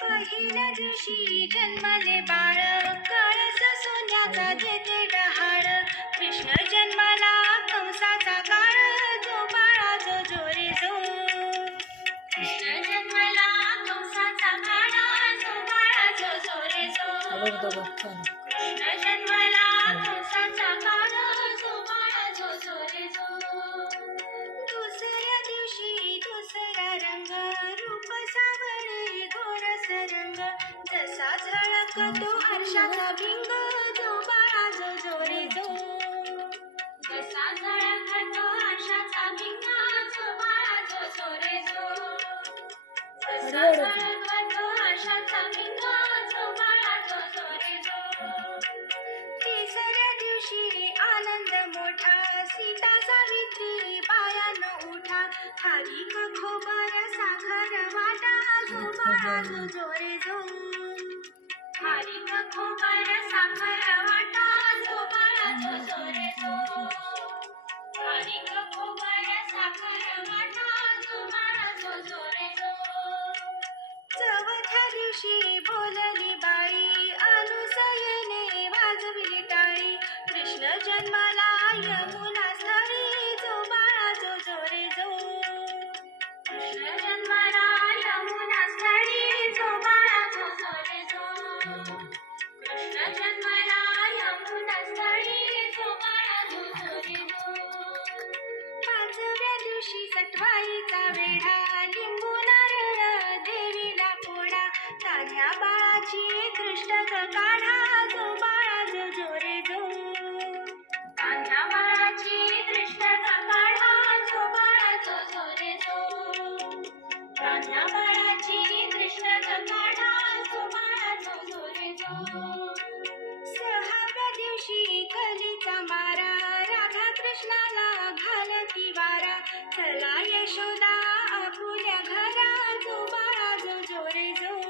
पहिल्या दिवशी जन्मले बाळ, कळस सोन्याचा देते डहाळ. कृष्ण जन्मला कंसाचा काळ, जो बाळा जो जो रे जो. कृष्ण जन्मला कंसाचा काळ, जो बाळा जो जो रे जो. कृष्ण जन्मला कंसाचा काळ, जो बाळा जो जो रे जो. दुसऱ्या दिवशी दुसरा रंग, रूप सावळे गोरस रंग. जसा झळकतो हर्षाचा भिंग, जो बाळा जो जो रे जो. जसा झळकतो हर्षाचा भिंग, जो बाळा जो जो रे जो. जसा झळकतो हर्षाचा भिंग, जो बाळा जो जो रे जो. तिसऱ्या दिवशी आनंद मोठा, सीता सावित्री बायानं उठा. खारीक खोबर साखर वाटा, जो बाळा जो जो रे जो. खारीक खोबर साखर वाटा, जो बाळा जो जो रे जो. खारीक खोबर साखर वाटा, जो बाळा जो जो रे जो. चौथ्या दिवशी बोलली बाई, अनुसयेने वाजविली टाळी. कृष्ण जन्माला यमुना स्थळी, जो बाळा जो जो रे जो. कृष्ण जन्माला यमुना स्थळी, जो बाळा जो जो रे जो. कृष्ण जन्माला यमुना स्थळी, जो बाळा जो जो रे जो. पाचव्या दिवशी सटवाईचा वेढा, लिंबू नारळ देवीला फोडा. तान्ह्या बाळाची कृष्ण काढा, जो बाळा जो जो रे जो. तान्ह्या बाळाची कृष्ण काढा, जो बाळा जो जो रे जो. तान्ह्या बाळाची कृष्ण काढा, जो बाळा जो जो रे जो. सहाव्या दिवशी कलीचा मारा, राधा कृष्णाला घालती वारा. चला यशोदा आपुल्या घरा, जो बाळा जो जो रे जो.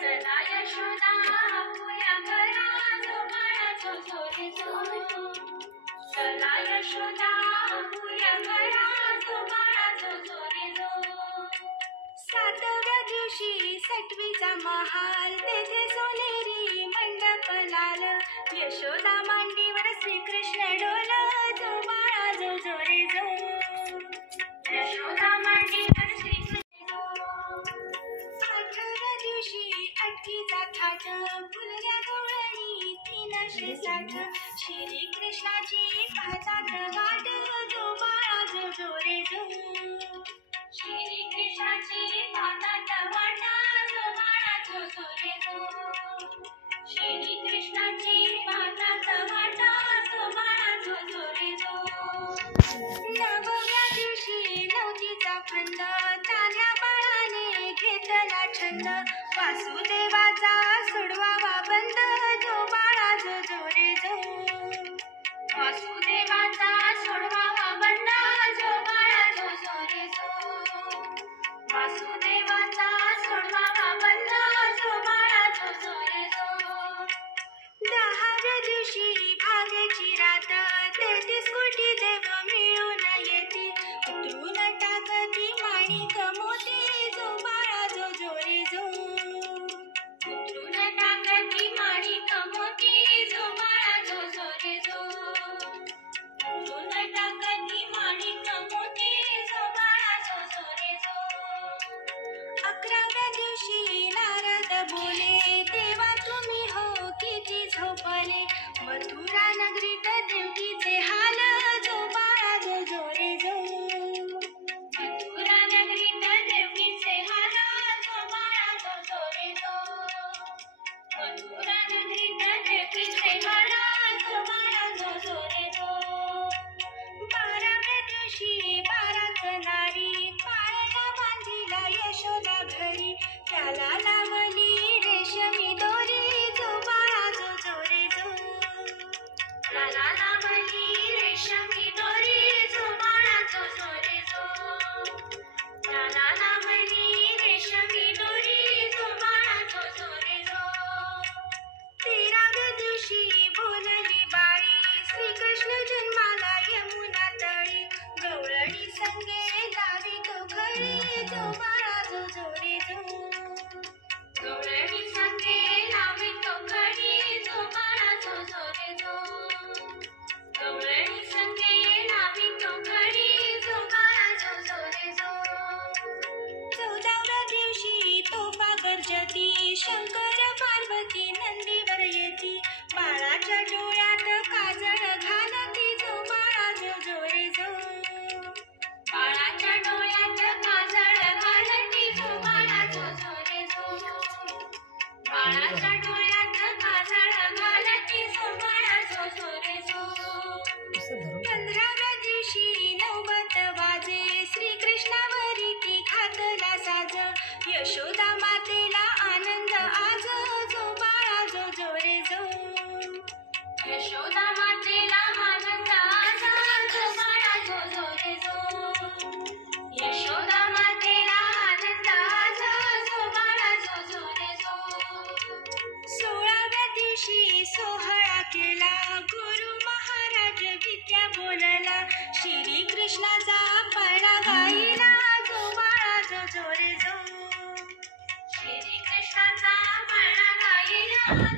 चला यशोदा आपुल्या घरा, जो बाळा जो जो रे जो. चला यशोदा आपुल्या घरा, जो बाळा जो जो रे जो. सातव्या दिवशी सटवीचा महाल, तेथे सोनेरी मंडप लाल. यशोदा मांडीवर श्रीकृष्ण डोल, जो बाळा जो जो रे जो. यशोदा मांडीवर श्रीकृष्ण डोल. आठव्या दिवशी अटकीचा थाट, फुलल्या गवळणी 360. श्रीकृष्णाची पाहतात वाट, जो बाळा जो जो रे जो. श्रीकृष्णाची पाहतात वाट, जो बाळा जो जो रे जो. श्रीकृष्णाची पाहतात वाट, जो बाळा जो जो रे जो. नवव्या दिवशी नवतीचा फंद, तान्ह्या बाळाने घेतला छंद. वासुदेवाचा सोडवावा बंद, जो बाळा जो जो रे जो. वासुदेवाचा सोडवावा बंद, जो बाळा जो जो रे जो. वासुदेवाचा सोडवावा बंद, जो बाळा जो जो रे जो. दहाव्या दिवशी भागेची रात, 33 कोटी देव मिळून येती. उतरून टाकती माणिक मोती, जो बाळा जो जो रे जो. उतरून टाकती माणिक मोती, जो बाळा जो जो रे जो. उतरून टाकती माणिक मोती, जो बाळा जो जो रे जो. 11व्या दिवशी नारद बोले, देवा तुम्ही हो किती झोपले. मथुरा नगरीत देवकीचे हाल, जो बाळा जो जो रे जो. मथुरा नगरीत देवकीचे हाल, जो बाळा जो जो रे जो. मथुरा नगरीत देवकीचे हाल, जो बाळा जो जो रे जो. 12व्या दिवशी 12च नारी, पायाला बांधिला यशोदा घरी. त्याला लावली रेशमी दोरी, जो बाळा जो जो रे जो. त्याला लावली रे जो गवळणी संगे नावी तोकडी जो बाळा जो जो रे जो 14व्या दिवशी तोफा गर्जती शंकर पार्वती नंदीवर येती बाळाच्या डोळ्यात काजळ घालती जो बाळा जो जो रे जो बाळाच्या डोळ्यात काजळ घालती जो बाळा जो जो रे जो बाळाच्या डोळ्यात काजळ घालती जो बाळा जो जो रे जो 15व्या दिवशी नौबत वाजे श्रीकृष्णावरी ती घातला साज यशोदा मातेला आनंद आज जो बाळा जो जो रे जो यशोदा मातेला आनंद आज जो बाळा जो जो रे जो यशोदा मातेला आनंद आज जो बाळा जो जो रे जो 16व्या दिवशी सोहळा केला गुरु महाराज विद्या बोलला श्री कृष्णाचा पणा गायला जो बाळा जो जो रे जो श्री कृष्णाचा पणा गायला